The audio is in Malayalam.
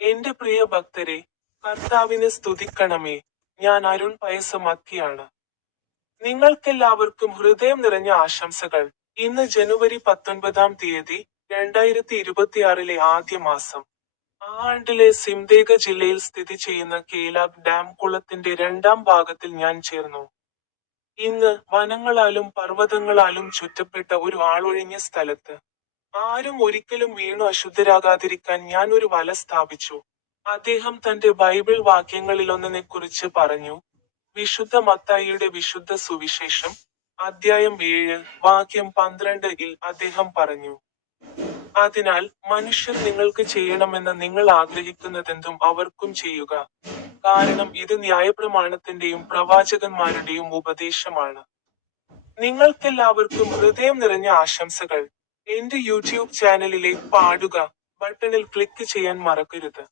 എന്റെ പ്രിയ ഭക്തരെ, കർത്താവിനെ സ്തുതിക്കണമേ. ഞാൻ അരുൺ പയസുമക്കിയാണ്. നിങ്ങൾക്കെല്ലാവർക്കും ഹൃദയം നിറഞ്ഞ ആശംസകൾ. ഇന്ന് ജനുവരി 19 2026 ആദ്യ മാസം. ആ ആണ്ടിലെ സിംദേഗ ജില്ലയിൽ സ്ഥിതി ചെയ്യുന്ന കേലാബ് ഡാം കുളത്തിന്റെ രണ്ടാം ഭാഗത്തിൽ ഞാൻ ചേർന്നു. ഇന്ന് വനങ്ങളാലും പർവ്വതങ്ങളാലും ചുറ്റപ്പെട്ട ഒരു ആളൊഴിഞ്ഞ സ്ഥലത്ത് ആരും ഒരിക്കലും വീണു അശുദ്ധരാകാതിരിക്കാൻ ഞാൻ ഒരു വല സ്ഥാപിച്ചു. അദ്ദേഹം തന്റെ ബൈബിൾ വാക്യങ്ങളിലൊന്നിനെക്കുറിച്ച് പറഞ്ഞു. വിശുദ്ധ മത്തായിയുടെ വിശുദ്ധ സുവിശേഷം, അദ്ധ്യായം 7, വാക്യം 12-ൽ അദ്ദേഹം പറഞ്ഞു: അതിനാൽ മനുഷ്യർ നിങ്ങൾക്ക് ചെയ്യണമെന്ന് നിങ്ങൾ ആഗ്രഹിക്കുന്നതെന്തും അവർക്കും ചെയ്യുക, കാരണം ഇത് ന്യായപ്രമാണത്തിന്റെയും പ്രവാചകന്മാരുടെയും ഉപദേശമാണ്. നിങ്ങൾക്കെല്ലാവർക്കും ഹൃദയം നിറഞ്ഞ ആശംസകൾ. എന്റെ യൂട്യൂബ് ചാനലിലെ പാടുക ബട്ടണിൽ ക്ലിക്ക് ചെയ്യാൻ മറക്കരുത്.